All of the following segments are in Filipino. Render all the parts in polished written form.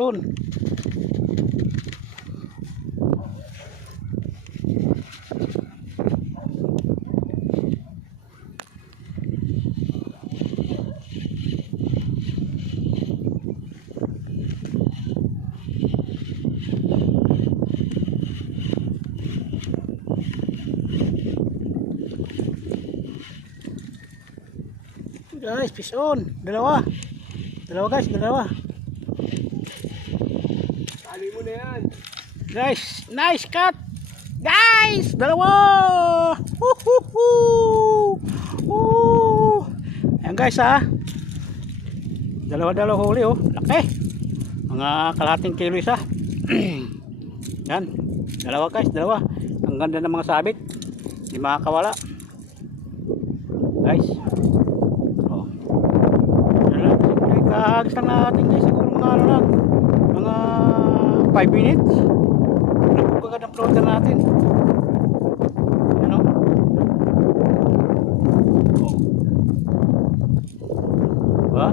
on. Guys, fish on. Dalawa guys, dalawa. Tali mo na yan. Guys, nice cut. Guys, dalawa. Ayan guys ha. Dalawa huli oh. Laki. Mga kalahating kilo isa. Yan. Dalawa guys, dalawa. Ang ganda ng mga sabit. Hindi makakawala. Guys. Oh. Yan lang. Simple kahagis lang natin guys. Siguro mga ano lang. Mga 5 minutes. Napagagad ang floater natin. Ano? Oh. Diba?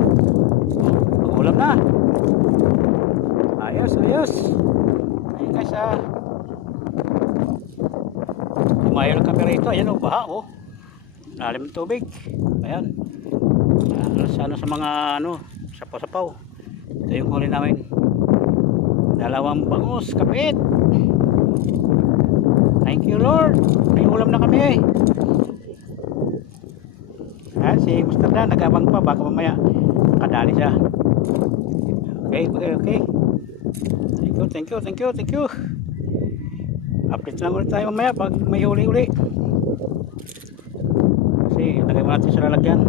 Pag-ulam na. Ayos. Ayun guys ha. Tumayo lang kami rito. Ayan o, baha o. Lalim ng tubig. Ayan. Sa mga ano, sapaw-sapaw. Ito yung huli namin. Dalawang bangus, kapit. Thank you Lord. May ulam na kami. Ayan, si Mustarda nagabang pa. Baka mamaya kadali siya. Okay. Thank you. Update lang ulit tayo mamaya pag may huli-huli. Kasi lagay mo natin sa lalagyan.